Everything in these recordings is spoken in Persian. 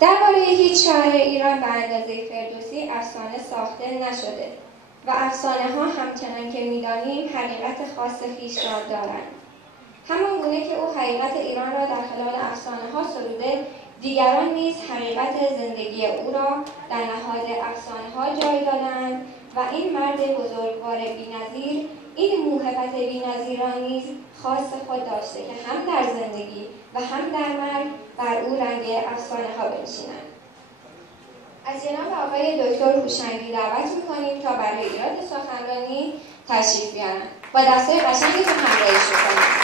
درباره هیچ شاعر ایران به اندازه فردوسی افسانه ساخته نشده و افسانه‌ها همچنان که می‌دانیم حقیقت خاص خویش را دارند. همان گونه که او حقیقت ایران را در خلال افسانه‌ها سروده، دیگران نیز حقیقت زندگی او را در نهاد افسانه‌ها جای دادند و این مرد بزرگوار بی‌نظیر این موهبت بی‌نظیر را نیز خاص خود داشته که هم در زندگی و هم در مرگ بر او رنگ افسانه‌ها بنشینند. از جناب آقای دکتر هوشنگی دعوت می‌کنیم تا برای ایراد سخنرانی تشریف بیارند. با دستای قشنگتون همراهیش می‌کنیم.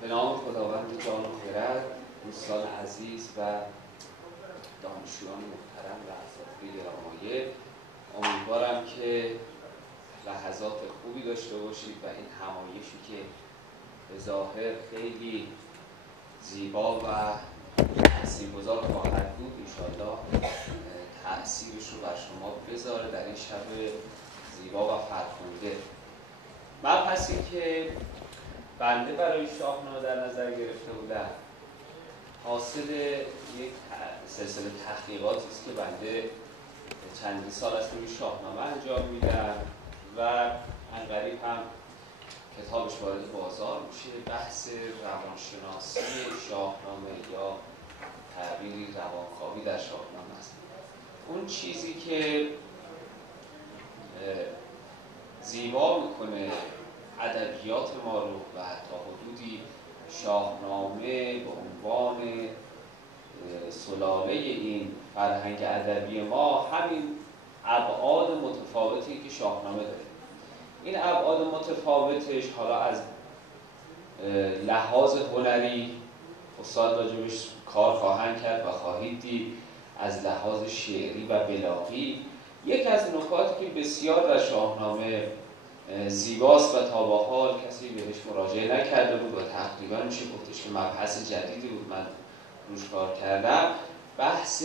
به نام خداوند جان و خرد، دوستان عزیز و دانشجویان محترم و اساتید گرامی، امیدوارم که لحظات خوبی داشته باشید و این همایشی که به ظاهر خیلی زیبا و تاثیرگذار خواهد بود انشاءالله تأثیرش رو بر شما بذاره در این شب زیبا و فرخنده. مبحثی که بنده برای شاهنامه در نظر گرفته بودم حاصل یک سلسله تحقیقاتی است که بنده چندین سال است روی شاهنامه انجام میدم و عنقریب هم کتابش وارد بازار میشه. بحث روانشناسی شاهنامه یا تعبیری روانکاوی در شاهنامه است. اون چیزی که زیبا میکنه ادبیات ما رو و تا حدودی شاهنامه به عنوان سلاله این فرهنگ ادبی ما همین ابعاد متفاوتی که شاهنامه داره. این ابعاد متفاوتش حالا از لحاظ هنری استاد راجبش کار خواهند کرد و خواهید دید، از لحاظ شعری و بلاغی. یک از نکاتی که بسیار در شاهنامه زیباست و تا به حال کسی بهش مراجعه نکرده بود و تقریبا میشه گفتش که مبحث جدیدی بود من روش کار کردم، بحث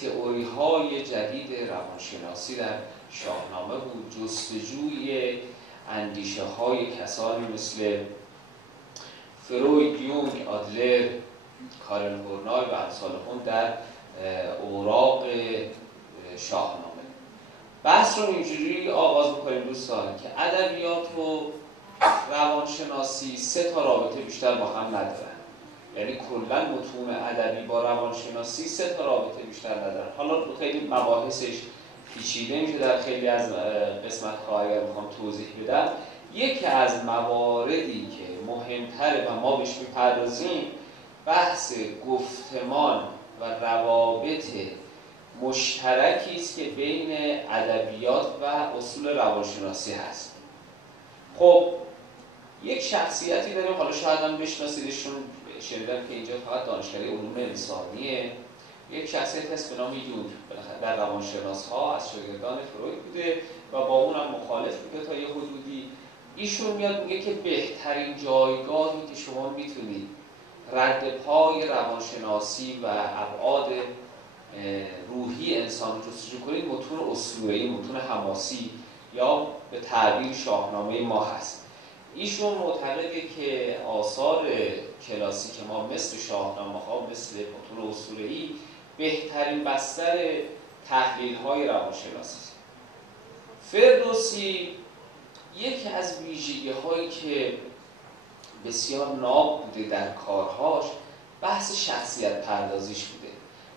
تئوری های جدید روانشناسی در شاهنامه بود. جستجوی اندیشه های کسانی مثل فروید، یونگ، آدلر، کارل هورنای و امثالهم در اوراق شاهنامه. بحث رو اینجوری آغاز می‌کنیم دوستان که ادبیات و روانشناسی سه تا رابطه بیشتر با هم ندارن. یعنی کلا متون ادبی با روانشناسی سه تا رابطه بیشتر ندارن. حالا خیلی مباحثش پیچیده میشه در خیلی از قسمت‌ها اگر بخوام توضیح بدم. یکی از مواردی که مهمتره و ما بهش می‌پردازیم بحث گفتمان و روابط مشترکی است که بین ادبیات و اصول روانشناسی هست. خب یک شخصیتی داریم، حالا شاید هم بشناسیدشون، شنیدم که اینجا فقط دانشکده علوم انسانیه. یک شخصیت هست به نام یونگ، در روانشناس‌ها از شاگردان فروید بوده و با اون هم مخالف بوده تا یه حدودی. ایشون میاد میگه که بهترین جایگاهی که شما میتونید رد پای روانشناسی و ابعاد روحی انسان رو جستجو کنید متون اسطوره‌ای، متون حماسی یا به تعبیر شاهنامه ما هست. ایشون معتقده که آثار کلاسیک ما مثل شاهنامه‌ها، مثل متون اسطوره‌ای بهترین بستر تحلیل‌های روانشناسی است. فردوسی یکی از ویژگی‌هایی که بسیار ناب بوده در کارهاش بحث شخصیت پردازیش بوده.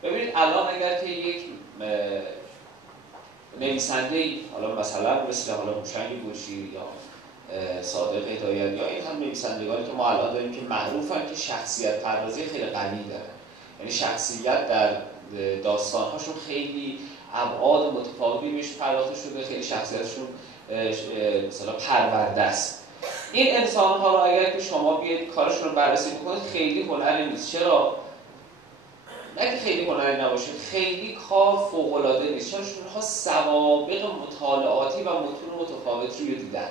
ببینید الان اگر که یک نویسنده‌ای، حالا مثلا مثل هوشنگ بوشیر یا صادق هدایت یا این هم نویسندگانی که ما الان داریم که معروفن که شخصیت پردازی خیلی قوی دارن، یعنی شخصیت در داستان‌هاشون خیلی ابعاد متفاوتی بهش پرداخته شده، خیلی شخصیتشون مثلا پرورده است. این انسان‌ها رو اگر که شما بیاید کارشون رو بررسی بکنید خیلی هنری نیست. چرا؟ نه که خیلی هنری نباشه، خیلی کار فوق‌العاده نیست، چون اونها سوابق مطالعاتی و متون متفاوت رو دیدن.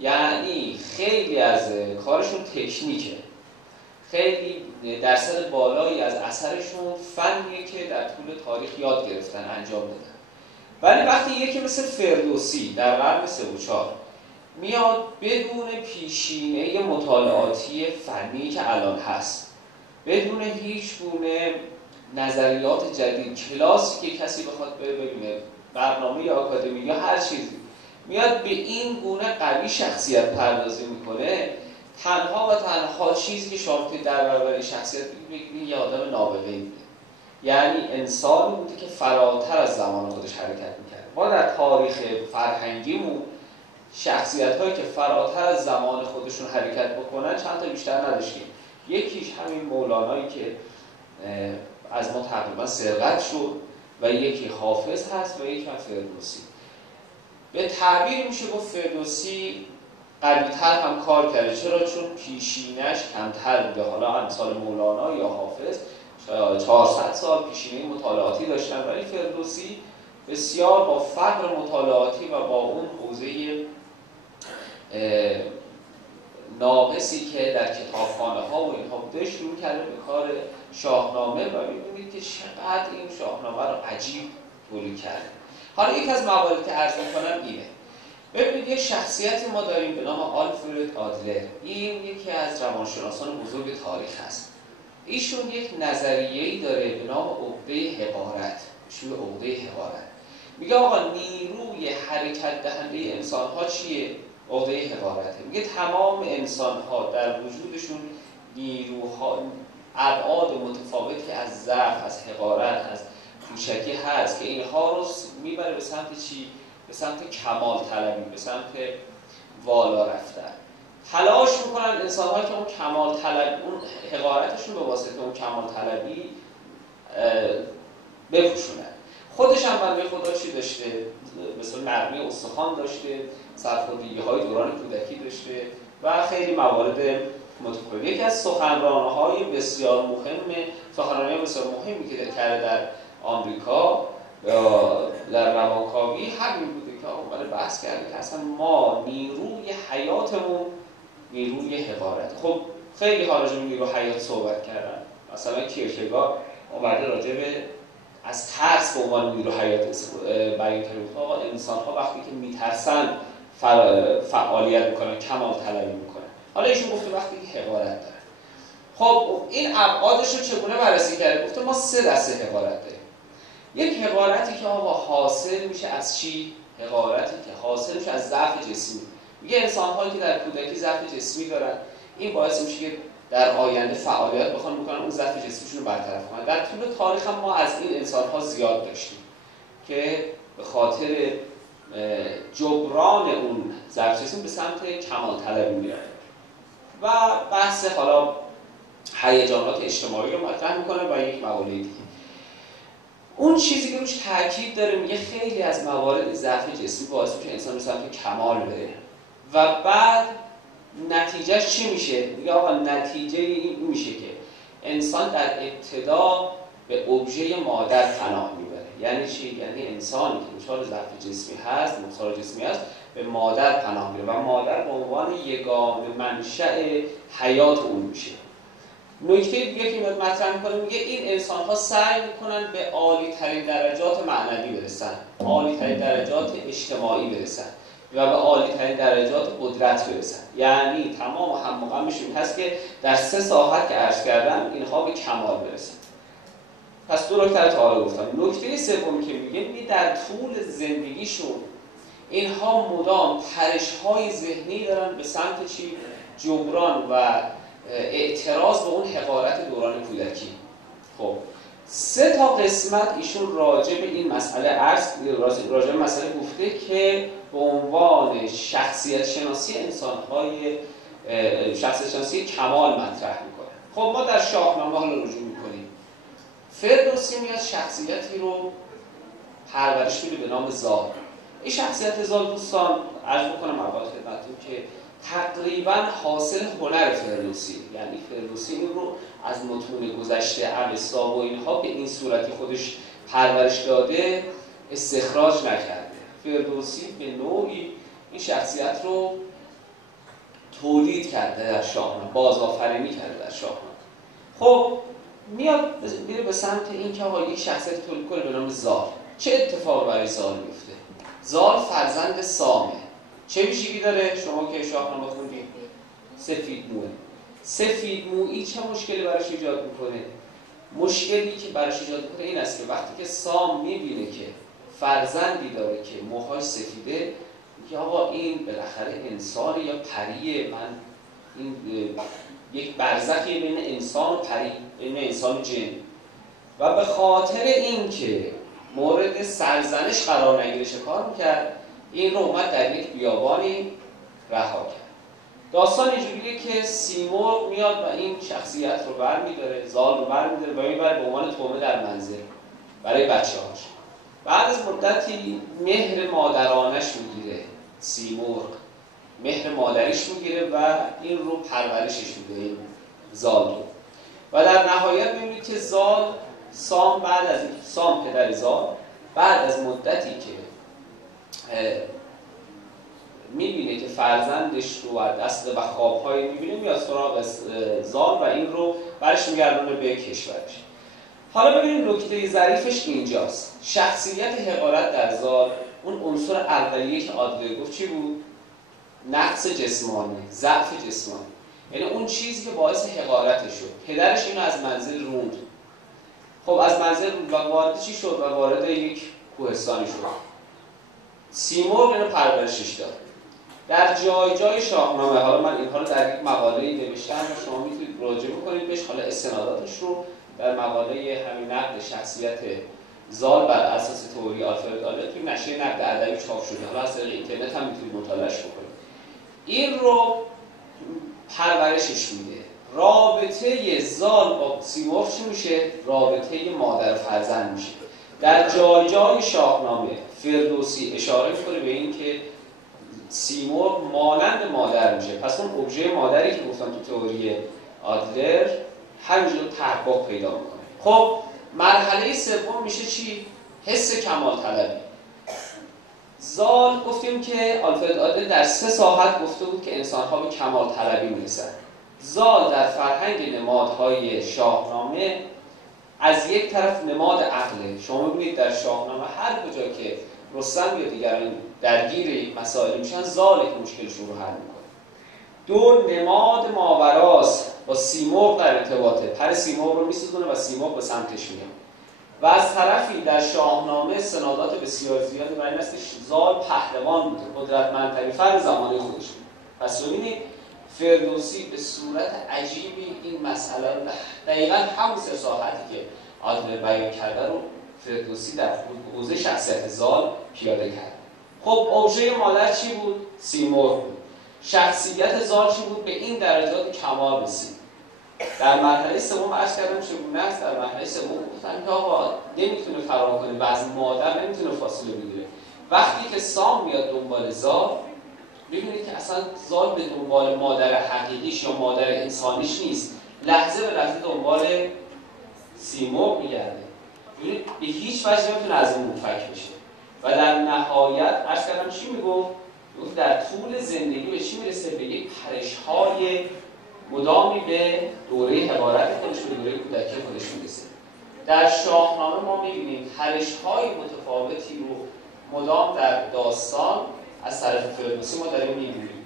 یعنی خیلی از کارشون تکنیکه، خیلی درصد بالایی از اثرشون فنیه که در طول تاریخ یاد گرفتن انجام دادن. ولی وقتی یکی مثل فردوسی در قرن 3 و 4 میاد بدون پیشینه مطالعاتی فنی که الان هست، بدون هیچ گونه نظریات جدید، کلاسی که کسی بخواد بره ببینه، برنامه یا آکادمی یا هر چیزی، میاد به این گونه قوی شخصیت پردازی میکنه، تنها و تنها چیزی که شما میتونید در برابر شخصیت بگید یه آدم نابغه‌ای بوده. یعنی انسانی بوده که فراتر از زمان خودش حرکت میکرد. ما در تاریخ فرهنگیمون شخصیت‌هایی که فراتر از زمان خودشون حرکت بکنن چند تا بیشتر نداشتیم. یکیش همین مولانایی که از ما تقریبا سرقت شد و یکی حافظ هست و یکی هم فردوسی. به تعبیر میشه گفت فردوسی قوی‌تر هم کار کرده. چرا؟ چون پیشینش کمتر بوده. حالا امثال مولانا یا حافظ 400 سال پیشینه مطالعاتی داشتن، ولی فردوسی بسیار با فقر مطالعاتی و با اون حوزه ناقصی که در کتابخانه ها و اینها بوده شروع کرده به کار شاهنامه و می‌بینید که چقدر این شاهنامه رو عجیب تولید کرده. حالا یک از مواردی که عرض می‌کنم اینه. ببینید یک شخصیتی ما داریم به نام آلفرد آدلر. این یکی از روانشناسان بزرگ تاریخ هست. ایشون یک نظریه‌ای داره به نام عقده حقارت. ایشون عقده حقارت میگه آقا نیروی حرکت دهنده انسان‌ها چیه؟ عقده حقارته. میگه تمام انسان‌ها در وجودشون نیروها، ابعاد متفاوتی از ضعف، از حقارت، از کوچکی هست که اینها رو میبره به سمت چی؟ به سمت کمال طلبی، به سمت والا رفتن. تلاش میکنن انسان‌ها که اون کمال طلب، اون حقارتشون به واسطه اون کمال طلبی بپوشونن. خودش هم بنده خدا چی داشته؟ مثلا نرمی استخوان داشته، سرخوردگی‌های دوران کودکی داشته و خیلی موارد متفاوت. یکی از سخنران‌های بسیار مهمی که کرده در آمریکا در روانکاوی همین بوده که اومده بحث کرده که اصلا ما نیروی حیاتمون نیروی حقارت. خب خیلی ها راجع به نیروی حیات صحبت کردن. مثلا کیرکگار اومده راجع به از ترس به عنوان نیروی حیات بیان کرده. آقا انسان‌ها وقتی که میترسن فعالیت میکنن، کمال طلبی میکنن. حالا ایشون گفته وقتی که حقارت دارن. خب این ابعادش رو چگونه بررسی کرده؟ گفته ما 3 دسته حقارت داریم. یک حقارتی که آقا حاصل میشه از چی؟ حقارتی که حاصل میشه از ضعف جسمی. میگه انسان‌هایی که در کودکی ضعف جسمی دارن، این باعث میشه که در آینده فعالیت بخوان بکنن، اون ضعف جسمیشون رو برطرف کنن. در طول تاریخ هم ما از این انسان‌ها زیاد داشتیم که به خاطر جبران اون ضعف جسمی به سمت کمال طلبی میرن و بحث حالا هیجانات اجتماعی رو مطرح میکنه و یک مقاله دیگه. اون چیزی که روش تاکید داره میگه خیلی از موارد ضعف جسمی باعث میشه انسان به سمت کمال بره و بعد نتیجهش چی میشه؟ میگه آقا نتیجه این میشه که انسان در ابتدا به ابژه مادر پناه میبره. یعنی چی؟ یعنی انسانی که دچار ضعف جسمی هست، نقصان جسمی هست، به مادر پناه میبره و مادر به عنوان یگانه منشأ حیات اون میشه. نکته دیگه که میاد مطرح میکنه میگه این انسان‌ها سعی میکنن به عالی‌ترین درجات معنوی برسن، عالی‌ترین درجات اجتماعی برسن و به عالی‌ترین درجات قدرت برسن. یعنی تمام هم غمش این هست که در 3 ساحت که عرض کردم اینها به کمال برسن. پس 2 نکته تا حالا گفتم. نکته سومی که میگه در طول زندگیشون اینها مدام پرش‌های ذهنی دارن به سمت چی؟ جبران و اعتراض به اون حقارت دوران کودکی. خب 3 تا قسمت ایشون راجع به این مسئله راجع به مسئله گفته که به عنوان شخصیت شناسی انسان‌های شخصیت شناسی کمال مطرح میکنه. خب ما در شاهنامه حالا رجوع میکنیم. فردوسی میاد شخصیتی رو پرورش میده به نام زال. این شخصیت زال دوستان عرض میکنم اول خدمتتون که تقریبا حاصل هنر فردوسی، یعنی فردوسی این رو از متون گذشته اوستا و اینها به این صورتی خودش پرورش داده استخراج نکرده. فردوسی به نوعی این شخصیت رو تولید کرده در شاهنامه، بازآفرینی کرده در شاهنامه. خب میاد میره به سمت این که آقا یک شخصیت تولید کنه به نام زال. چه اتفاق برای زال میفته؟ زال فرزند سامه. چه ویژگی داره؟ شما که شاهنامه خوندید سفید موه. سفید مویی چه مشکلی براش ایجاد میکنه؟ مشکلی که براش ایجاد میکنه این است که وقتی که سام میبینه که فرزندی داره که موهاش سفیده، یا آقا این بالاخره انسان یا پریه، من این یک برزخی بین انسان و پری، بین انسان و جن، و به خاطر این که مورد سرزنش قرار نگیره چه کار میکرد؟ این رو اومد در یک بیابانی رها کرد. داستان اینجوریه که سیمرغ میاد و این شخصیت رو برمیداره، زال رو برمیداره و میبره به عنوان طعمه در منزل برای بچه‌هاش. بعد از مدتی مهر مادرانش میگیره، سیمرغ مهر مادریش میگیره و این رو پرورشش میده، این زال رو. و در نهایت میبینید که سام بعد از سام پدر زال بعد از مدتی که میبینه که فرزندش رو از دست و خوابهایی میبینه، میاد سراغ زال و این رو برش میگردونه به کشورش. حالا ببینید نکته ظریفش اینجاست. شخصیت حقارت در زال، اون عنصر اولیه که آدلر گفت چی بود؟ نقص جسمانی، ضعف جسمانی. یعنی اون چیزی که باعث حقارتش شد. پدرش اینو از منزل روند. خب از منزل روند و وارد چی شد؟ و وارد یک کوهستانی شد. سیمرغ اینو پرورشش داد. در جای جای شاهنامه، حالا من اینها رو در یک مقاله‌ای نوشتم و شما میتونید مراجعه بکنید بهش، حالا استناداتش رو در مقاله همین نقد شخصیت زال بر اساس تئوری آلفرد آدلر توی نشریه نقد ادبی چاپ شده، حالا از طریق اینترنت هم میتونید مطالعه‌اش بکنید. این رو پرورشش میده. رابطه زال با سیمرغ چی میشه؟ رابطه مادر و فرزند میشه. در جای جای شاهنامه فردوسی اشاره میکنه به این که سیمرغ مانند مادر میشه. پس اون ابژه مادری که گفتم تو تئوری آدلر همینجور تحقق پیدا میکنه. خب مرحله سوم میشه چی؟ حس کمال طلبی. زال گفتیم که آلفرد آدلر در 3 ساعت گفته بود که انسان‌ها به کمال طلبی میرسن. زال در فرهنگ نمادهای شاهنامه از یک طرف نماد عقله. شما ببینید در شاهنامه هر کجا که رستم یا دیگران درگیر یک مسائل میشن، زال که مشکلشون رو حل میکنه. 2 نماد ماوراست، با سیمرغ در ارتباطه، پر سیمرغ رو میسوزونه و سیمرغ به سمتش میاد. و از طرفی در شاهنامه استنادات بسیار زیادی برای این است که زال پهلوان بوده، قدرتمندترین فرد زمانه خودش. پس ببینید فردوسی به صورت عجیبی این مسئله رو دقیقاً همون 3 ساعتی که آدلر بیان کرده رو فردوسی در حوزه شخصیت زال پیاده کرد. خب ابژه مادر چی بود؟ سیمرغ بود. شخصیت زال چی بود؟ به این درجات کمال رسید. در مرحله سوم عرض کردم چگونه است. در مرحله سوم گفتن که آقا نمیتونه فرار کنه و از مادر نمیتونه فاصله بگیره. وقتی که سام میاد دنبال زال، ببینید که اصلا زال به دنبال مادر حقیقیش یا مادر انسانیش نیست، لحظه به لحظه دنبال سیمرغ میگرده. ببینید به هیچ وجه نمیتونه از اون منفک بشه. و در نهایت عرض کردم چی میگفت؟ در طول زندگی به چی میرسه؟ به یک پرش‌های مدامی به دوره حقارت خودش، به دوره کودکی خودش میرسه. در شاهنامه ما میبینیم پرش‌های متفاوتی رو مدام در داستان از طرف فردوسی ما داریم میبینیم.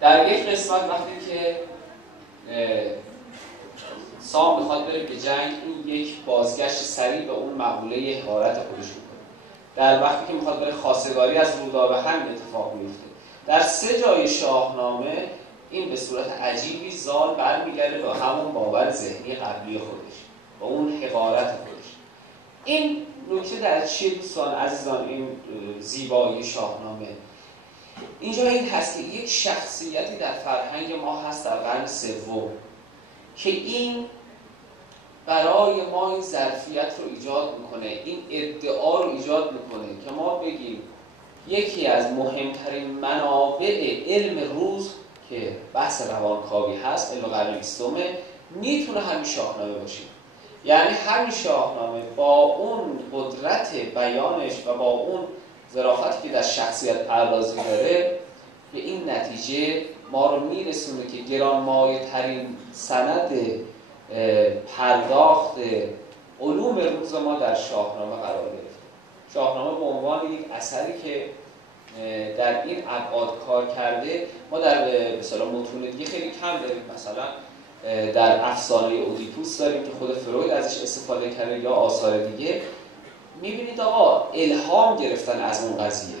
در یک قسمت وقتی که سام میخواد بره به جنگ، این یک بازگشت سریع به اون مقوله حقارت خودش میکنه. در وقتی که میخواد بره خواستگاری از رودابه هم اتفاق میفته. در 3 جای شاهنامه این به صورت عجیبی زال برمیگرده به همون باور ذهنی قبلی خودش، با اون حقارت خودش. این نکته در چیه دوستان عزیزان؟ این زیبایی شاهنامه اینجا این هست که یک شخصیتی در فرهنگ ما هست در قرن 3 که این برای ما این ظرفیت رو ایجاد میکنه، این ادعا رو ایجاد میکنه که ما بگیم یکی از مهمترین منابع علم روز که بحث روانکاوی هست، علم قرن 20، میتونه همین شاهنامه باشه. یعنی همین شاهنامه با اون قدرت بیانش و با اون ظرافتی که در شخصیت پردازی داره به این نتیجه ما رو میرسونه که گرانمایه ترین سند پرداخت علوم روز ما در شاهنامه قرار گرفته. شاهنامه به عنوان یک اثری که در این ابعاد کار کرده ما در مثلا متون دیگه خیلی کم داریم. مثلا در افسانه اودیپوس داریم که خود فروید ازش استفاده کرده یا آثار دیگه. میبینید آقا الهام گرفتن از اون قضیه،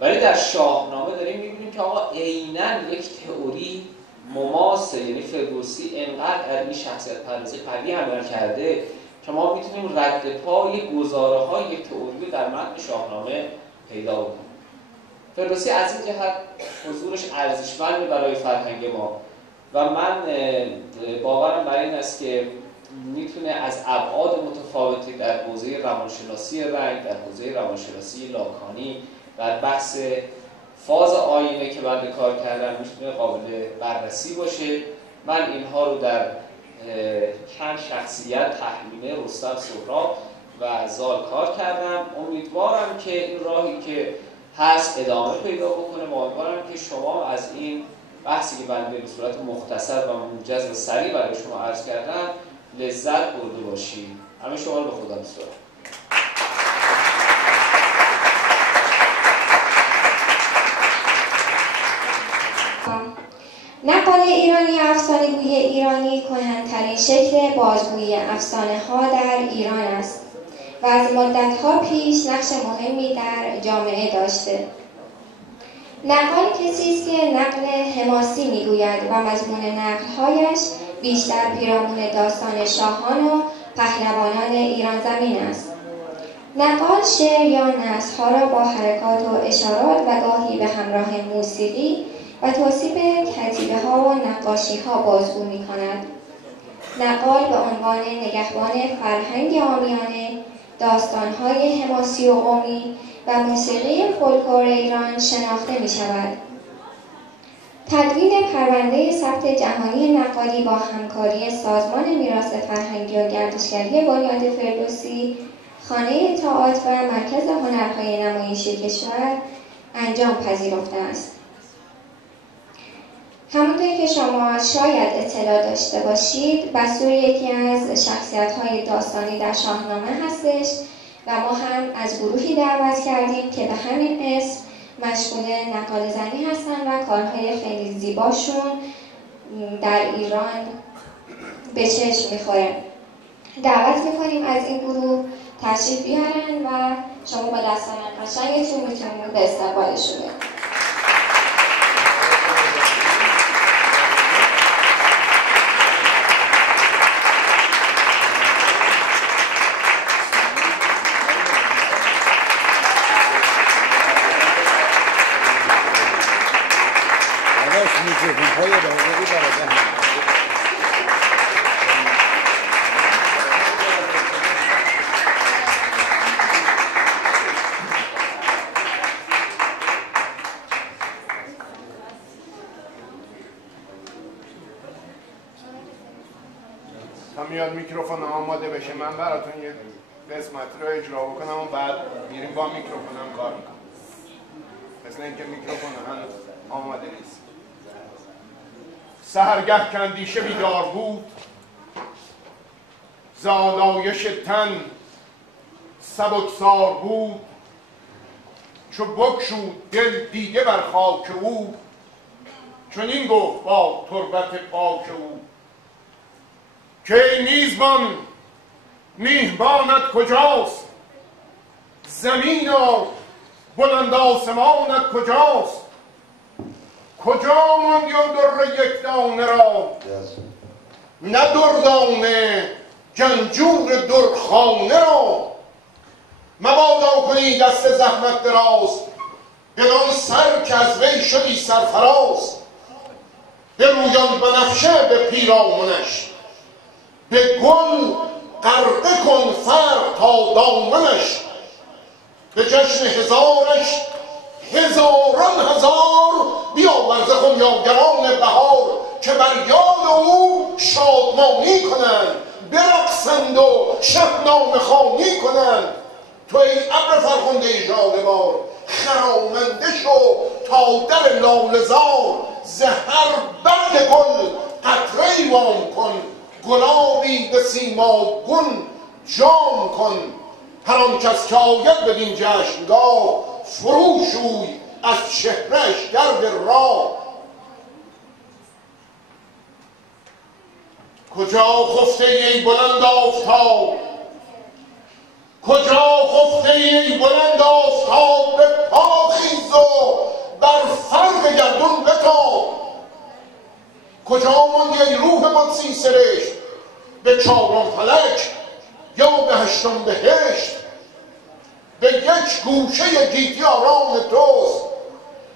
ولی در شاهنامه داریم میبینیم که آقا عیناً یک تئوری مماسه. یعنی فردوسی انقدر در این شخصیت پردازی قوی عمل کرده که ما میتونیم رد پای گزاره های یک تئوری در متن شاهنامه پیدا کنیم. فردوسی از این جهت حضورش ارزشمند برای فرهنگ ما و من باورم بر این است که میتونه از ابعاد متفاوتی در حوزه روانشناسی رنگ، در حوزه روانشناسی لاکانی، در بحث فاز آینه که بنده کار کردم میتونه قابل بررسی باشه. من اینها رو در چند شخصیت تحلیل رستم، سهراب و زال کار کردم. امیدوارم که این راهی که هست ادامه پیدا بکنه و امیدوارم که شما از این بحثی که بنده به صورت مختصر و موجز و سریع برای شما عرض کردم لذت برده باشید. همه شما رو به خدا می‌سپارم. نقال ایرانی افسانه‌گویی ایرانی کهن‌ترین شکل بازگویی افسانه‌ها در ایران است و از مدت‌ها پیش نقش مهمی در جامعه داشته. نقال کسی است که نقل حماسی می‌گوید و مضمون نقل‌هایش بیشتر پیرامون داستان شاهان و پهلوانان ایران زمین است. نقال شعر یا نثرها را با حرکات و اشارات و گاهی به همراه موسیقی و توصیف کتیبه‌ها و نقاشی‌ها بازگو می‌کند. نقال به عنوان نگهبان فرهنگ عامیانه، داستان‌های حماسی و قومی و موسیقی فولکلور ایران شناخته می‌شود. تدوین پرونده ثبت جهانی نقالی با همکاری سازمان میراث فرهنگی و گردشگری بنیاد فردوسی، خانه تئاتر و مرکز هنرهای نمایشی کشور انجام پذیرفته است. همونطور که شما شاید اطلاع داشته باشید، بسور یکی از شخصیت‌های داستانی در شاهنامه هستش و ما هم از گروهی دعوت کردیم که به همین اسم مشغول نقال زنی هستن و کارهای خیلی زیباشون در ایران به چشم میخوره. دعوت میکنیم از این گروه تشریف بیارن و شما با دستان قشنگتون میتونید به استقبالشون برید. میاد میکروفون آماده بشه من براتون یه قسمت رو اجرا بکنم و بعد میریم با میکروفونم کار میکنم. مثل اینکه میکروفون هنوز آماده نیست. سحرگه که اندیشه بیدار بود، زالایش تن سبکسار بود، چو بگشود دل دیده بر خاک او، چنین گفت با تربت پاک او که میزبان میهمانت کجاست، زمین و بلند آسمانت کجاست، کجا ماندی آن در یک دانه را، نه دردانه جنجور درخانه را، مبادا کنی دست زحمت دراز، بدان سر که از وی شدی سرفراز، برویان بنفشه به پیرامونش، به گل غرقه کن فرق تا دامنش، به جشن هزارش هزاران هزار بیاورز خمیاگران بهار که بر یاد او شادمانی کنند، برقصند و شبنامه خوانی کنند. تو ای ابر فرخنده ژاله-بار، خرامنده شو تا در لاله زار. ز هر برگ گل قطره‌ای وام کن، گلابی به سیماگون جام کن. هر آن کس که آید بدین جشنگاه، فرو شوی از چهره‌اش گرد راه. کجا خفته ای بلند آفتاب، کجا خفته ای بلند آفتاب، به پا خیز و بر فرق گردون بتاب. کجا ماندی ای روح قدسی سرشت، به چارم فلک یا به هشتم بهشت. به یک گوشه گیتی آرام توست،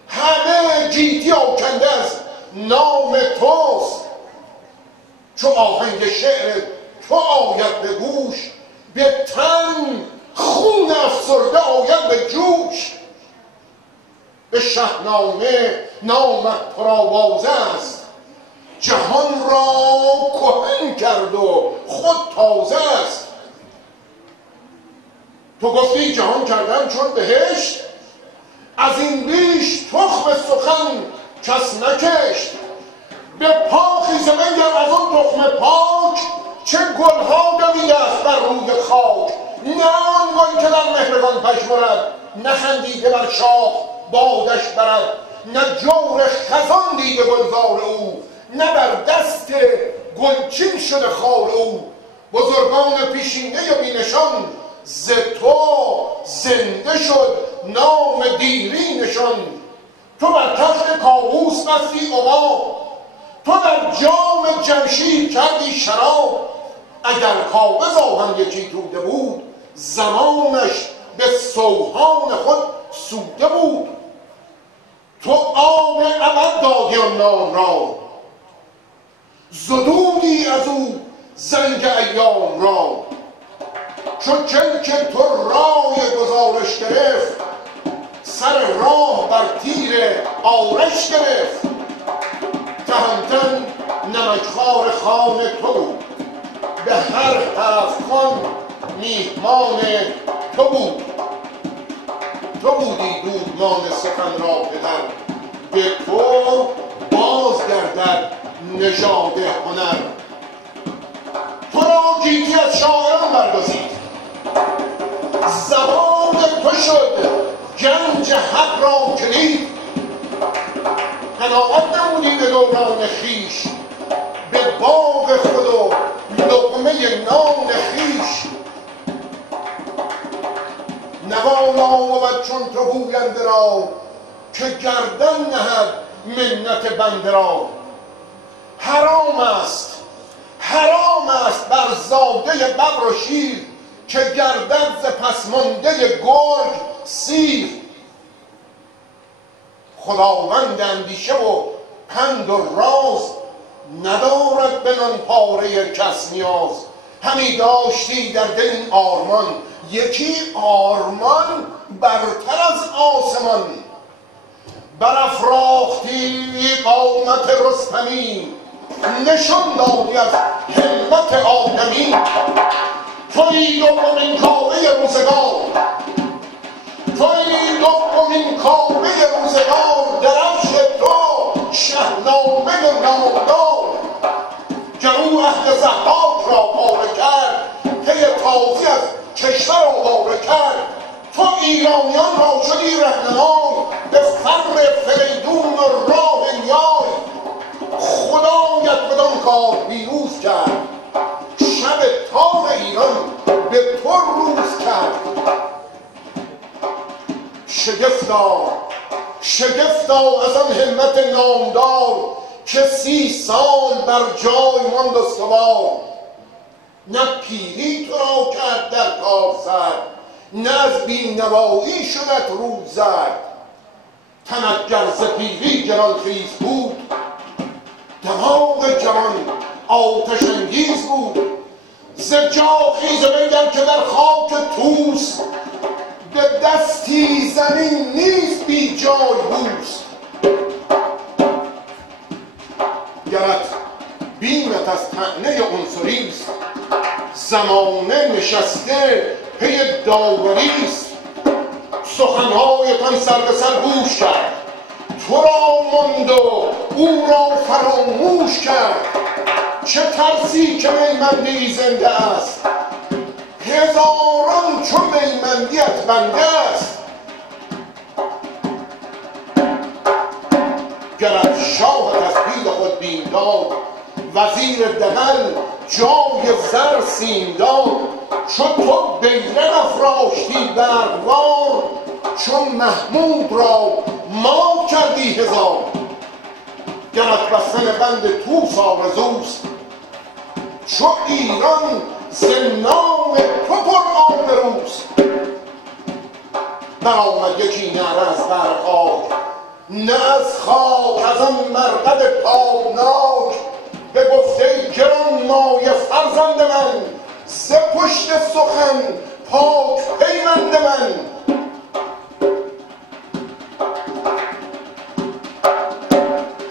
همه گیتی آکنده از نام توست. چو آهنگ شعر تو آید به گوش، به تن خون افسرده آید به جوش. به شهنامه نامت پرآوازه است، جهان را کهن کرد و خود تازه است. تو گفتی جهان کردم چون بهشت، از این بیش تخم سخن کس نکشت. به پا خیز بنگر از آن تخم پاک، چه گلها دمیده است بر روی خاک. نه آن گل که در مهرگان پژمرد، نه خندیده بر شاخ بادش برد. نه جور خزان دیده گلزار او، نه بر دست گلچین شده خار او. بزرگان پیشینه و بینشان، ز تو زنده شد نام دیرینشان. تو بر تخت کاووس بستی عقاب، تو در جام جمشید کردی شراب. اگر کاوه آهن یکی توده بود، زمانش به سوهان خود سوده بود. تو آب ابد دادی آن نام را، زدودی از او زنگ ایام را. چو کلک تو رای گزارش گرفت، سر راه بر تیر آرش گرفت. تهمتن نمکخوار خان تو بود، به هر 7 خوان میهمان تو بود. تو بودی دودمان سخن را پدر، به تو باز گردد نژاد هنر. تو را گیتی از شاعران برگزید، زبان تو شد گنج حق را کلید. قناعت نمودی به دوران خویش، به باغ خود و لقمه نان خویش. نوالا بود چون تو گوینده را، که گردن نهد منت بنده را. حرام است، حرام است بر زاده ببر و شیر، که گردد ز پسمانده گرگ سیر. خداوند اندیشه و پند و راز، ندارد به نان پاره کس نیاز. همی داشتی در دل این آرمان، یکی آرمان برتر از آسمان. برافراختی قامت رستمی، نشان دادی از همت آدمی. تویی دومین کاوه روزگار، تویی دومین کاوه روزگار. درفش تو شهنامه نامدار، گرو عهد ضحاک را پاره کرد، پی تازی از کشور آواره کرد. تو ایرانیان را شدی رهنمای، به فر فریدون و راه نیای. خدایت بدان کار پیروز کرد، شب تار ایران به تو روز کرد. شگفتا شگفتا از آن همت نامدار، که 30 سال بر جای ماند استوار. نه پیری تو را کرد در کار سر، نه از بینوایی شدت روز زد. تنت گر ز پیری گرانخیز بود، دماغ جوان آتش انگیز بود. ز جا خیز بنگر که در خاک توس، به دستی زمین نیست بی جای بوس. گرت بیمت از طعنه عنصریست، زمانه نشسته پی داوریست. سخنهایتان سر به سر گوش کرد، تو را ماند و او را فراموش کرد. چه ترسی که میمندی زنده است، هزاران چو میمندیت بنده است. گرت شاهت از پیل خود بیم داد، وزیر دغل جای زر سیم داد. چو تو بیرق افراشتی برقوار، چون محمود را ما کردی هزار. گرت بستن بند طوس آرزوست، چو ایران ز نام تو پر آبروست. برآمد یکی نعره از بر خاک، نه از خاک از آن مرقد تابناک. بگفت ای گرانمایه فرزند من، ز پشت سخن پاک پیوند من.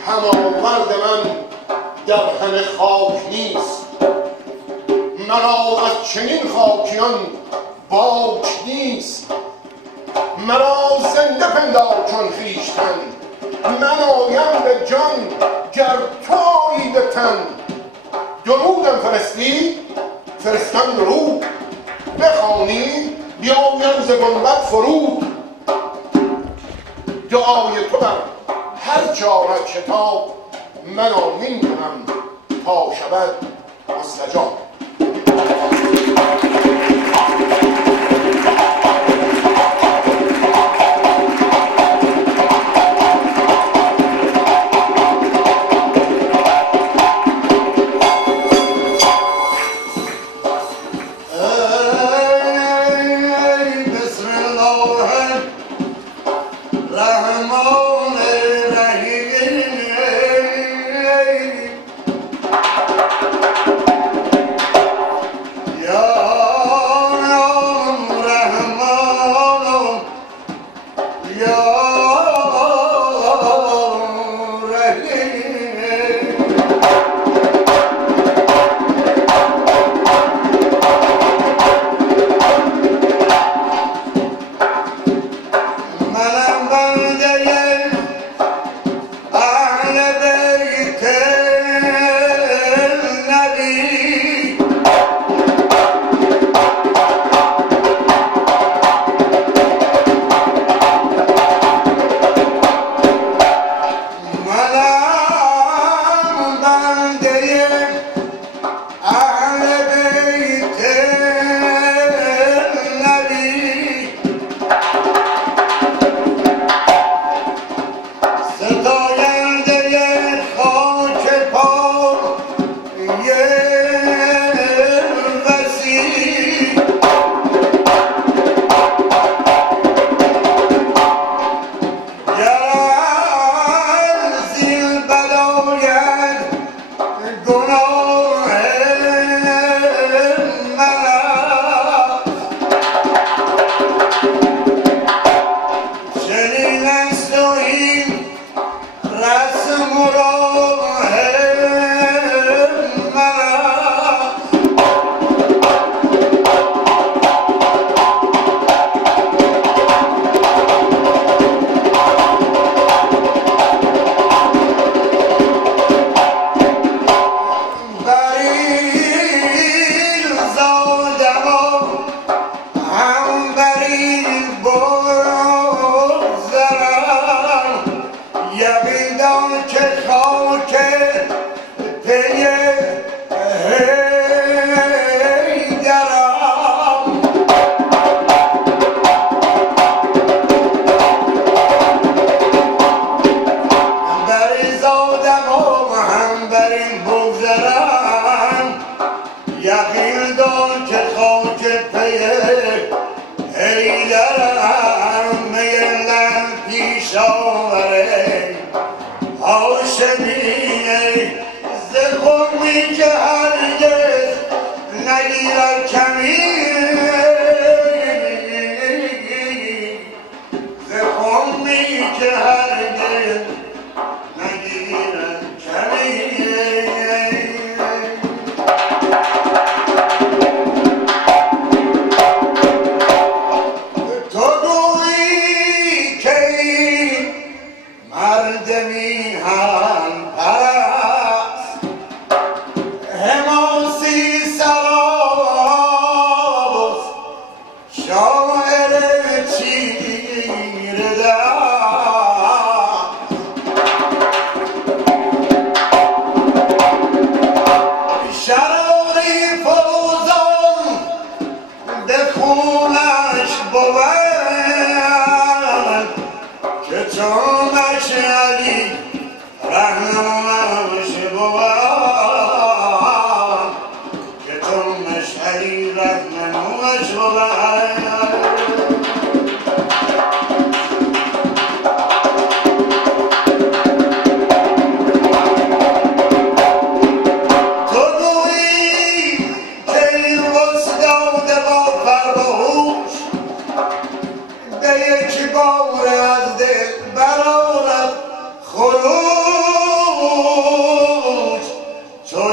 هماورد من در همه خاک نیست، مرا از چنین خاکیان باک نیست. مرا زنده پندار چون خویشتن، من آیم به جان گر تو آیی به تن. درودم فرستی فرستم درود، بخوانی بیایم ز گنبد فرود. دعای تو بر هر چارت شتاب، من آمین کنم تا شود مستجاب. Ya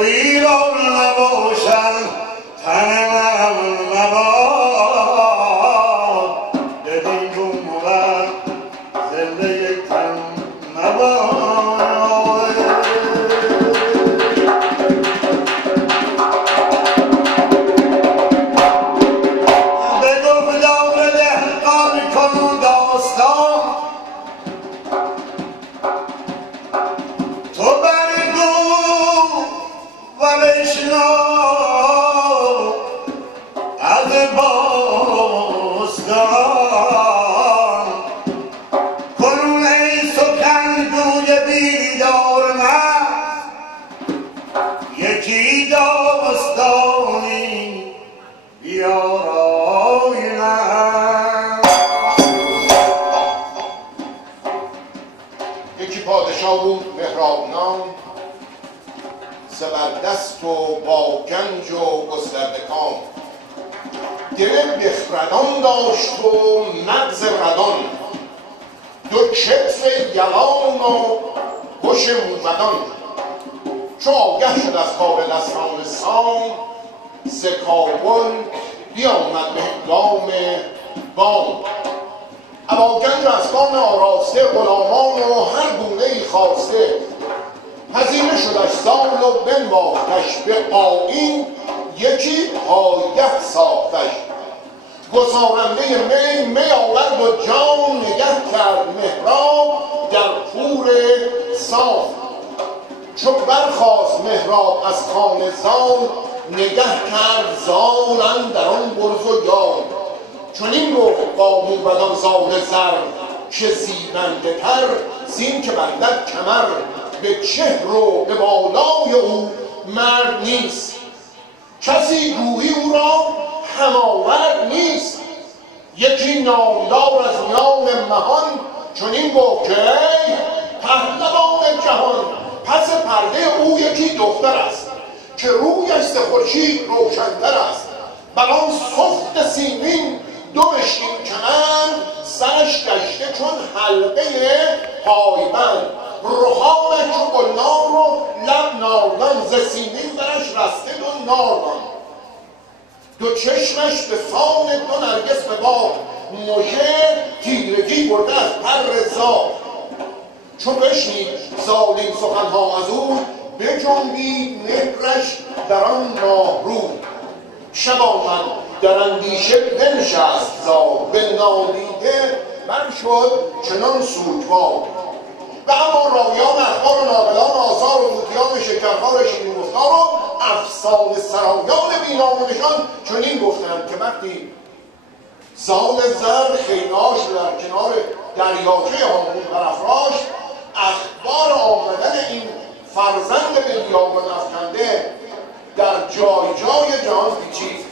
ویران نباشم تنم مباد بدین جون و زنده یک تن مباد بگو بدام دهقان کنون داستان تو برگو و بشنو از باستان کنون ای سخنگوی بیدار مست یکی داستانی بیارای من. یکی پادشاه بود مهراب نام، زبردست و با گنج و گسترده کام، دل بخردان داشت و مغز ردان، دو کتف یلان و هش موبدان. چو آگه شد از کار دستان سام، ز کابل بیامد به هنگام بام. ابا گنج و اسبان آراسته، غلامان و هر گونه ای خواسته، هزینه شدش زال و بنواختش به آیین، یکی پایگه ساختش. گسارنده می آورد و جام، نگه کرد مهراب در پور صاف. چو برخاست مهراب از خانه زال، نگه کرد زال اندر آن برز و یال. چنین گفت با موبدان زال زر، که زیبنده تر زین که بندد کمر، به چهر و به بالای او مرد نیست، کسی گویی او را هماورد نیست. یکی نامدار از میان مهان، چنین گفت که ای پهلوان جهان، پس پرده او یکی دختر است، که رویش ز خورشید روشن‌تر است. بر آن سفت سیمین دو مشکین کمند، سرش گشته چون حلقه پایبند. رخانش چو گلنار و لب ناردان، ز سیمین درش رسته دو ناردان. دو چشمش به فان دو نرگس به باغ، مژه تیرگی برده از پر زاغ. چون بشنید زال این سخنها از او، بجنبید مهرش در آن ماهرو. شب آمد در اندیشه بنشست زال، به نادیده بر شد چنان سوگوار. و اما راویان اخبار و ناقلان آثار و طوطیان شکرخوار شیرین گفتار و افسانه سرایان بینام و نشان چنین گفتند که وقتی زال زر خیمه‌اش رو در کنار دریاچه هامون برافراشت، اخبار آمدن این فرزند به بیابان افکنده در جای جای جهان پیچید،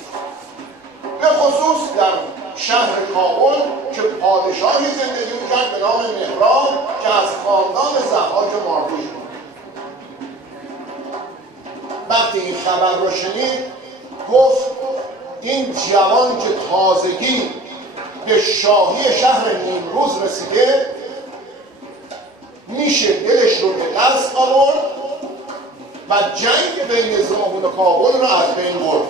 به خصوص در شهر کابل که پادشاهی زندگی میکرد به نام مهراب که از خاندان ضحاک ماردوش بود. وقتی این خبر رو شنید گفت این جوان که تازگی به شاهی شهر نیمروز رسیده، میشه دلش رو به دست آورد و جنگ بین زمامون و کابل رو از بین برد.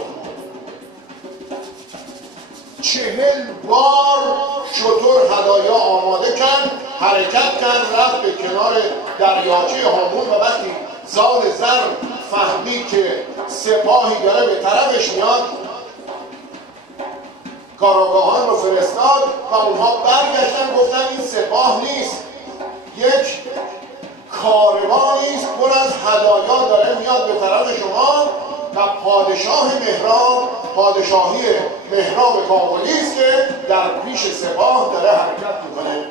40 بار شتر هدایا آماده کرد، حرکت کرد، رفت به کنار دریاچه هامون. و وقتی زال زر فهمید که سپاهی داره به طرفش میاد، کاراگاهان رو فرستاد و اونها برگشتن گفتن این سپاه نیست، یک کاروانی است پر از هدایا داره میاد به طرف شما و پادشاه مهراب، پادشاهی مهراب کابلی است که در پیش سپاه داره حرکت میکنه.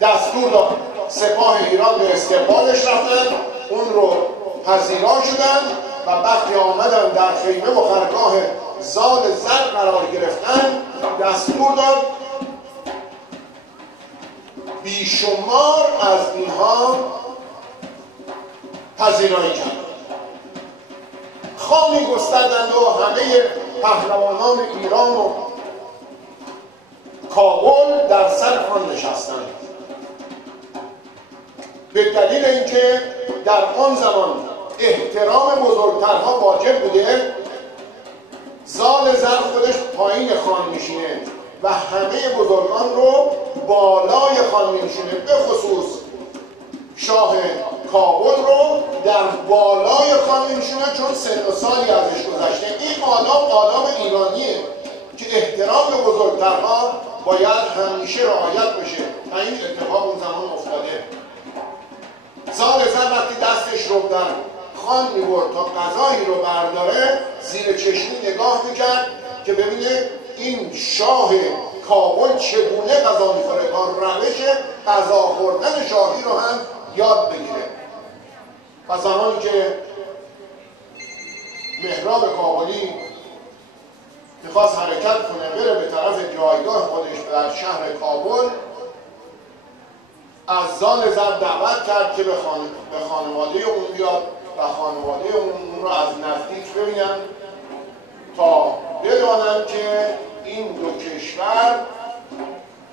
دستور داد سپاه ایران به استقبالش رفتن، اون رو پذیرا شدن و وقتی آمدن در خیمه و خرگاه زال زر قرار گرفتن، دستور داد بیشمار از اینها پذیرایی کرد. خانی گستردند و همه پهلوانان ایران و کابل در سر خوان نشستند، به دلیل اینکه در آن زمان احترام بزرگترها واجب بوده، زال زر خودش پایین خان میشینه و همه بزرگان رو بالای خان میشینه، به خصوص شاه کابل رو در بالای خان میشینه چون سن و سالی ازش گذشته. این آداب ایرانیه که احترام به بزرگترها باید همیشه رعایت بشه و این اتفاق اون زمان افتاده. زال زر وقتی دستش رو در خان میبرد تا غذایی رو برداره، زیر چشمی نگاه میکرد که ببینه این شاه کابل چگونه غذا میخوره تا روش غذا خوردن شاهی رو هم یاد بگیره. و زمانی که مهراب کابلی میخواست حرکت کنه بره به طرف جایگاه خودش در شهر کابل، از زال زر دعوت کرد که به خانواده اون بیاد و خانواده اون رو از نزدیک ببینن تا بدانن که این دو کشور،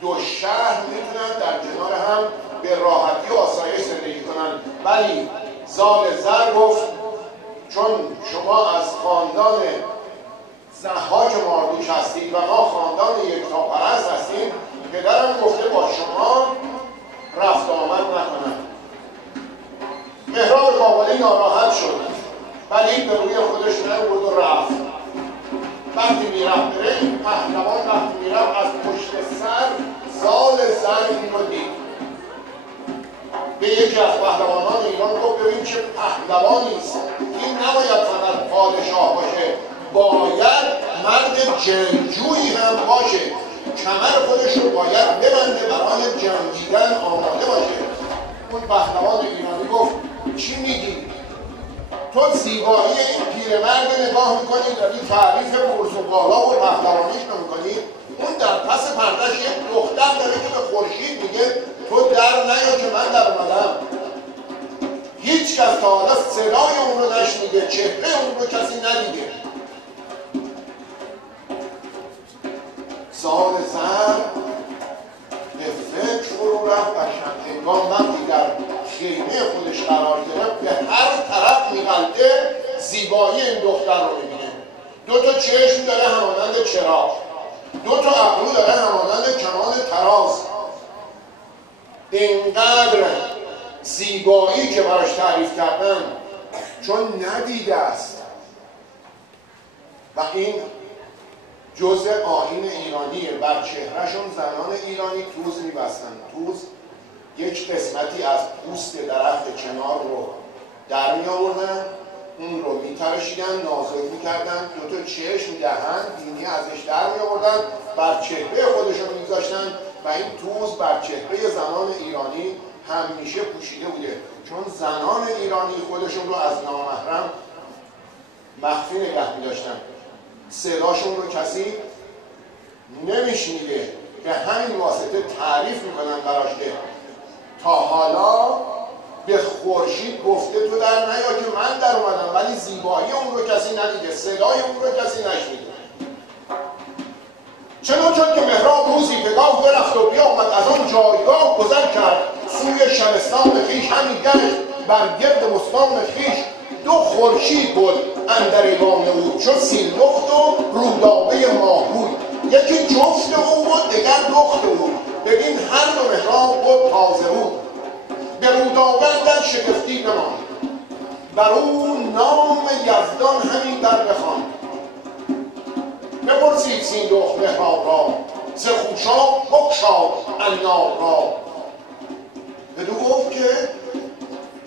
دو شهر میتونن در کنار هم به راحتی و آسایش زندگی کنن. ولی زال زر گفت چون شما از خاندان ضحاک ماردوش هستید و ما خاندان یکتاپرست هستیم، پدرم گفته با شما رفت آمد نکنم. مهراب کابلی ناراحت شد ولی به روی خودش نبرد و رفت. وقتی میرفت بره، این پهلوان وقتی میرفت از پشت سر زال زر این رو دید. به یکی از پهلوانان ایران گفت ببین چه پهلوانی است، این نباید فقط پادشاه باشه، باید مرد جنگجویی هم باشه، کمر خودش رو باید ببنده برای جنگیدن آماده باشه. اون پهلوان ایرانی گفت چی میگی؟ تو زیبایی این پیرمرد نگاه میکنی داری تعریف برز و بالا و پهلوانیش نمیکنی؟ اون در پس پردهش یک دختر داره که به خورشید میگه تو در نیا که من در اومدم. هیچ کس تا حالا صدای اون رو نشنیده، چهره اون رو کسی ندیده. زال زر به فکر فرو رفت و شمهنگام وقتی در خیمه خودش قرار گرفت به هر طرف میغلطه زیبایی این دختر رو میبینه. دو تا چشم داره همانند چراغ، دو تا ابرو داره همانند کمان تراز. اینقدر زیبایی که براش تعریف کردن چون ندیده است. و این جزء آیین ایرانیه. بر چهرهشون زنان ایرانی توز میبستن. توز یک قسمتی از پوست درخت چنار رو در می آوردن، اون رو میترشیدن، نازک میکردن، دو تا چشم، دهن، بینی ازش در می آوردن، بر چهره خودشون میذاشتن و این توز بر چهره زنان ایرانی همیشه پوشیده بوده، چون زنان ایرانی خودشون رو از نامحرم مخفی نگه می‌داشتن. صداشون رو کسی نمیشنیده. به همین واسطه تعریف میکنن براش که تا حالا به خورشید گفته تو در نیا که من در اومدم، ولی زیبایی اون رو کسی ندیده، صدای اون رو کسی نشنیده. چنانچه که مهراب روزی پگاه برفت و بیامد، از آن جایگاه گذر کرد سوی شبستان خویش. همی گشت بر گرد بستان خویش، دو خورشید بود اندر ایوان او، چو سیلخت و رودابه ماهروی. یکی جفت او بود دگر دخت او، ببین هر دو مهراب بود تازه بود. به رودابه در شگفتی نماند، بر او نام یزدان همین در بخواند. بپرسید سیندخت مهراب را، ز خوشاب بگشاد عناب را. بدو گفت که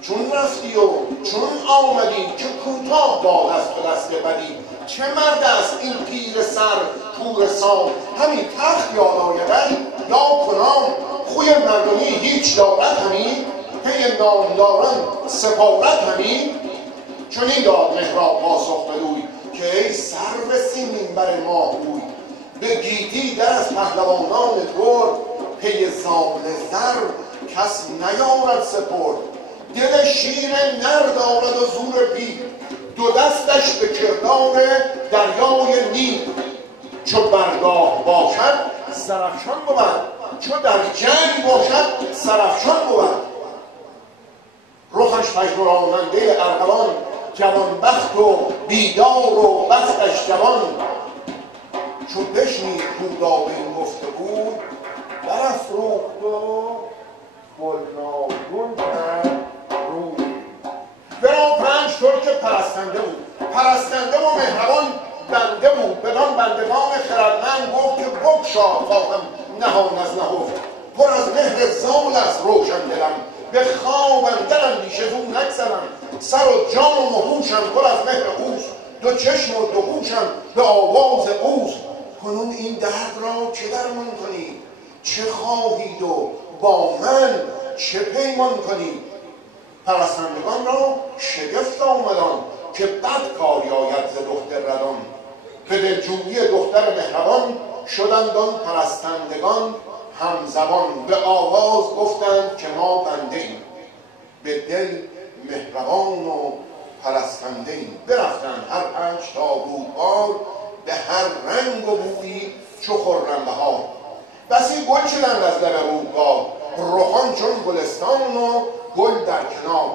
چون رفتی و چون آمدی، که کوتاه باد از تو دست بدی. چه مرد است این پیر سر پور سام، همین تخت یاد آیدش یا کنام. خوی مردمی هیچ دارد همی، پی نامداران سپارت همی. چون این داد مهراب پاسخ بدوی، که ای سرو سیمین بر ماهروی. به گیتی در از پهلوانان ترک، پی زال زر کس نیارد سپرد. دل شیر نر دارد و زور پیل، دو دستش به کردار دریای نیل. چو برگاه باشد سرافشان بود، چو در جنگ باشد سرافشان بود. رخش پژمراننده ارغوان، جوانبخت و بیدار و بختش جوان. چون بشنید هودا به این گفته بود، برافروخت و گلنارگون کرد روی. ورا 5 ترک پرستنده بود، پرستنده و مهربان بنده بود. بدان بندگان خردمند گفت که بگشا خواهم نهان از نهفت. پر از مهر زال از روشن دلم، به خواب اندر اندیشه رو نگذرم. سر و جان و هوشم پر از مهر اوست، دو چشم و دو گوشم به آواز اوست. کنون این درد را چه درمان کنید؟ چه خواهید و با من چه پیمان کنید؟ پرستندگان را شگفت آمدان، که بد کاری آید ز دختر ردان. به دلجویی دختر مهربان شدند آن پرستندگان همزبان. به آواز گفتند که ما بنده ایم، به دل مهربان و پرستنده ایم. برفتند هر 5 تا رودبار، به هر رنگ و بویی چو خرم بهار. بسی گل شدند از لب رودبار، رخان چون گلستان و گل در کنار.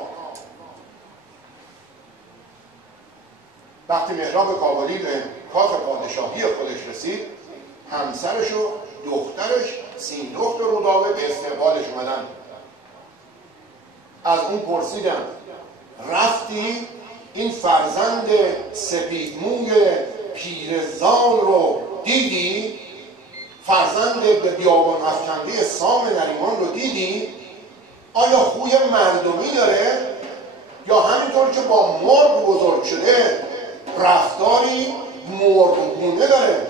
وقتی مهراب کابلی به کاخ پادشاهی خودش رسید، همسرش و دخترش سیندخت و رودابه به استقبالش اومدن. از اون پرسیدن رفتی این فرزند سپیدموی پیرزال رو دیدی؟ فرزند به بیابان افکنده سام نریمان رو دیدی؟ آیا خوی مردمی داره یا همینطور که با مرغ بزرگ شده رفتاری مرغگونه داره؟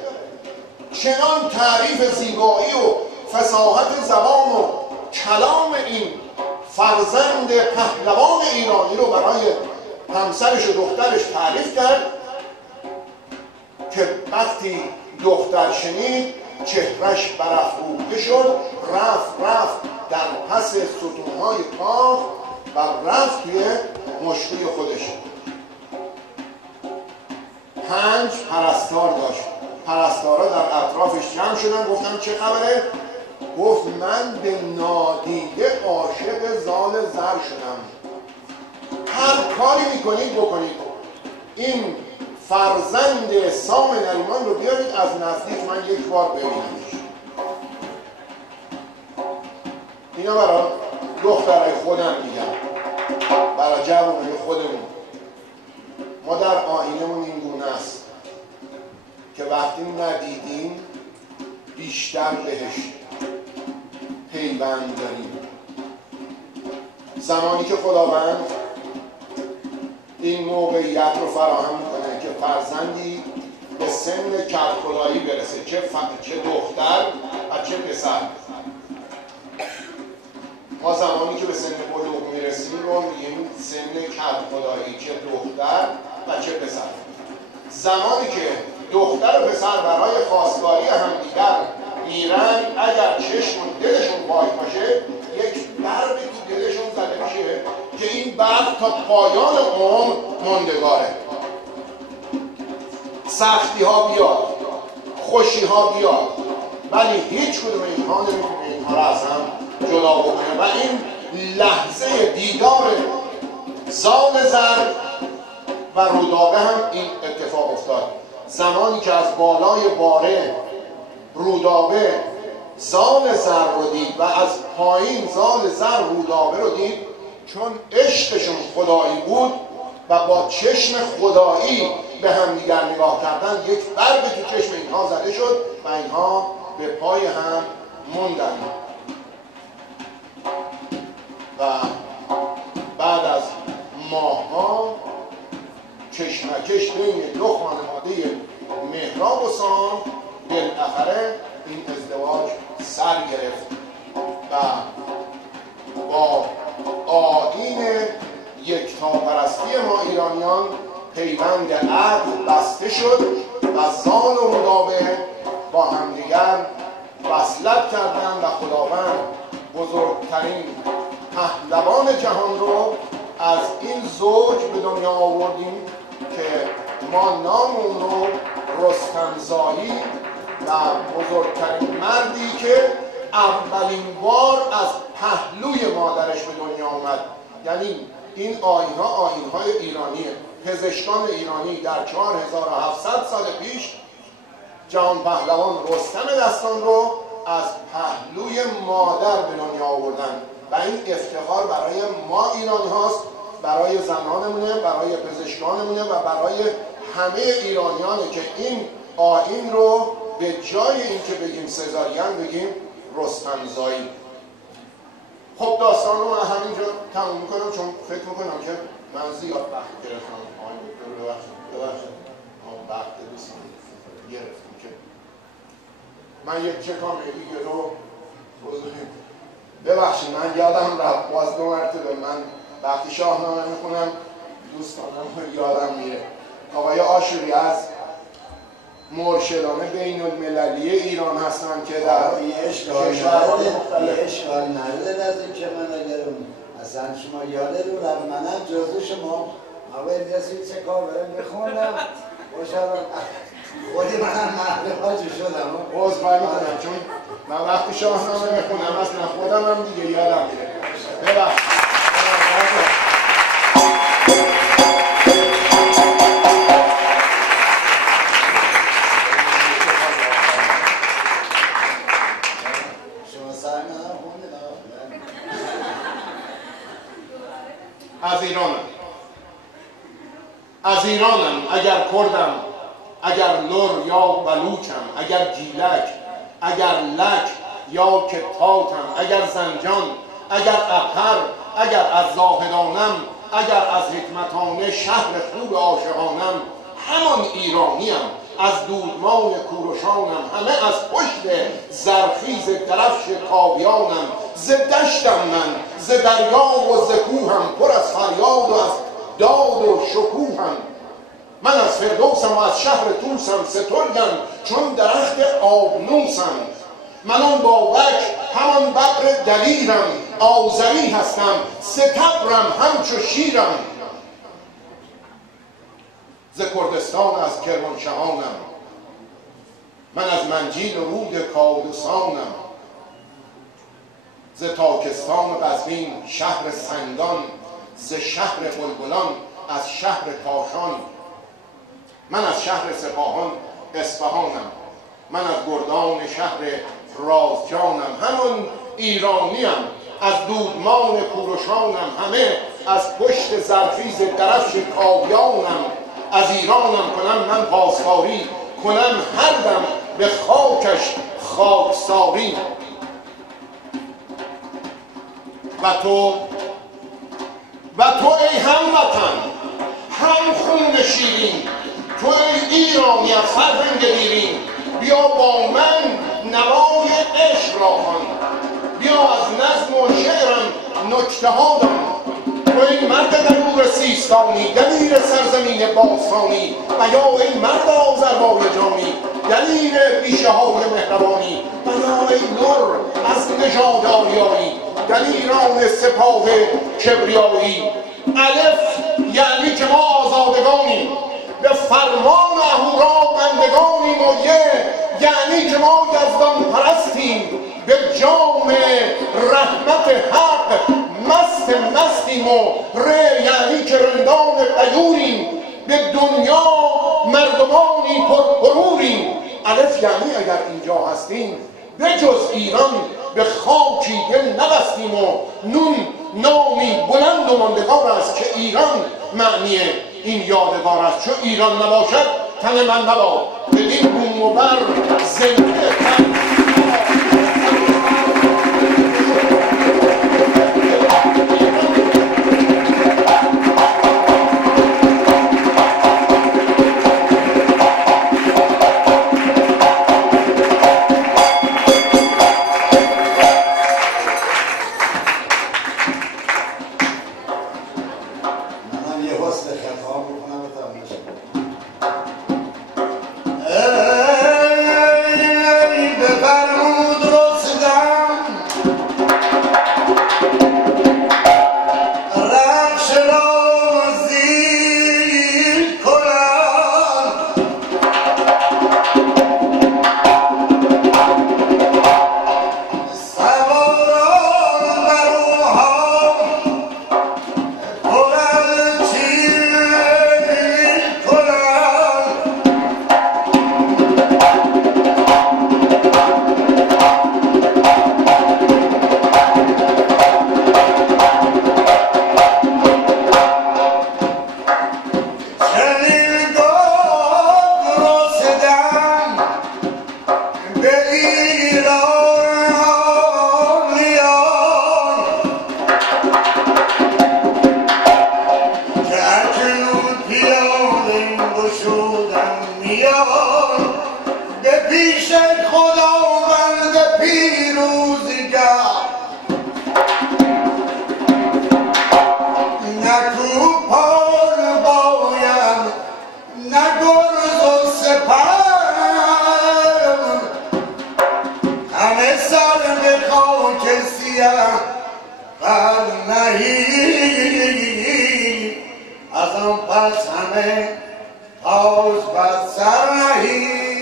چنان تعریف زیبایی و فصاحت زبان و کلام این فرزند پهلوان ایرانی رو برای همسرش و دخترش تعریف کرد که وقتی دختر شنید چهرش برافروخته شد. رفت در پس ستونهای کاخ و رفت توی مشکوی خودش. 5 پرستار داشت. پرستارا در اطرافش جمع شدن، گفتن چه خبره؟ گفت من به نادیده عاشق زال زر شدم. هر کاری میکنید بکنید، این فرزند سام نریمان رو بیارید از نزدیک من یک بار ببینمش. اینا برای دخترای خودم میگم، برای جوانای خودمون. ما در آیینمون این گونه است که وقتی ندیدیم بیشتر بهش پیوند داریم. زمانی که خداوند این موقعیت رو فراهم میکنه که فرزندی به سن کدخدایی برسه، چه دختر و چه پسر. ما زمانی که به سن بلوغ میرسیم رو میگیم سن کدخدایی، چه دختر و چه پسر. زمانی که دختر و پسر برای خواستگاری همدیگر میرن، اگر چشم و دلشون پاک باشه یک برقی تو دلشون زده میشه که این برق تا پایان عمر ماندگاره. سختی ها بیاد، خوشی ها بیاد، ولی هیچ کدوم اینها نمیتونه اینها را از هم جدا بکنه. و این لحظه دیدار زال زر و رودابه هم این اتفاق افتاد. زمانی که از بالای باره رودابه زال زر رو دید و از پایین زال زر رودابه رو دید، چون عشقشون خدایی بود و با چشم خدایی به هم دیگر نگاه کردن، یک برق تو چشم اینها زده شد و اینها به پای هم موندن. و بعد از ماه‌ها کشمکش بین دو خانواده مهراب و سام بالاخره این ازدواج سر گرفت و با آیین یکتاپرستی ما ایرانیان پیوند عقد بسته شد و زال و رودابه با همدیگر وصلت کردند و خداوند بزرگترین پهلوان جهان رو از این زوج به دنیا آوردیم که ما نام اون رو رستمزایی و بزرگترین مردی که اولین بار از پهلوی مادرش به دنیا اومد. یعنی این آیین‌ها آیین‌های ایرانیه. پزشکان ایرانی در 4700 سال پیش جهان پهلوان رستم دستان رو از پهلوی مادر به دنیا آوردن و این افتخار برای ما ایرانی هاست، برای زنانمونه، برای پزشکانمونه و برای همه ایرانیانه که این آیین رو به جای اینکه بگیم سزارین بگیم رستمزایی. خب داستان رو من همینجا تموم میکنم چون فکر میکنم که من زیاد وقت گرفتم. ببخشید وقت دوستان گرفتم که من یک چه کاملی رو ببخشید من یادم رفت باز 2 مرتبه من وقتی شاهنامه میخونم دوستانم یادم میره. آقای آشوری از مرشدان بین المللی ایران هستن که در یه اشکال نداره نزدیک که من اگر اصلا شما یاده رو رب منم جزو شما اول دیسی چه کار برم بخوندم باشم خودی منم محله حاجی شدم عذرخواهی میکنم چون من وقتی شاهنامه میخونم اصلا خودم هم دیگه یادم میره. ببخشید از ایرانم اگر کردم، اگر لر یا بلوچم، اگر گیلک، اگر لک یا کتاتم، اگر زنجان، اگر اقهر، اگر از زاهدانم، اگر از حکمتانه شهر خوب عاشقانم، همان ایرانیم از دودمان کوروشانم، همه از پشت زرخیز درفش کاویانم، ز دشتم من، ز دریا و ز کوهم، پر از فریاد و از داد و شکوهم. من از فردوسم و از شهر توسم، سترگم چون درخت آبنوسم. من آن بابک همان ببر دلیرم، آذری هستم ستبرم همچو شیرم. ز کردستان از کرمانشاهانم، من از منجیل و رود کادوسانم. ز تاکستان قزوین شهر سنگان، ز شهر بلبلان از شهر تاشان. من از شهر سپاهان اصفهانم، من از گردان شهر رازجانم. همون ایرانیم از دودمان کوروشانم، همه از پشت زرخیز درفش کاویانم. از ایرانم کنم من پاسداری، کنم هر دم به خاکش خاکساری. و تو ای هموطن هم خون شیرین، تو ای ایرانی از فرهنگ دیرین. بیا با من نوای عشق را خوان، بیا از نظم و شعرم نکته ها دان. تو ای مرد درور سیستانی، دلیر سرزمین باستانی. و یا ای مرد آذربایجانی، دلیر بیشه های مهربانی. و یا ای نور از نژاد آریایی، دلیران سپاه کبریایی. الف یعنی که ما آزادگانیم، به فرمان اهورا بندگانیم. و یعنی که ما یزدان پرستیم، به جام رحمت حق مستیم. و یعنی که رندان غیوریم، به دنیا مردمانی پرغروریم. الف یعنی اگر اینجا هستیم به جز ایران به خاکی دل نبستیم. و نون نامی بلند و ماندگار است که ایران معنی این یادگار است. چو ایران نباشد تن من نباد، بدین بوم و بر زنده تن. ای شدم میان به پیش خداوند پیروزگر نه کوپال بایم نه گرز و سپر همه سر به خاک سیه بر نهی از آن پس همه تاج بر سر نهی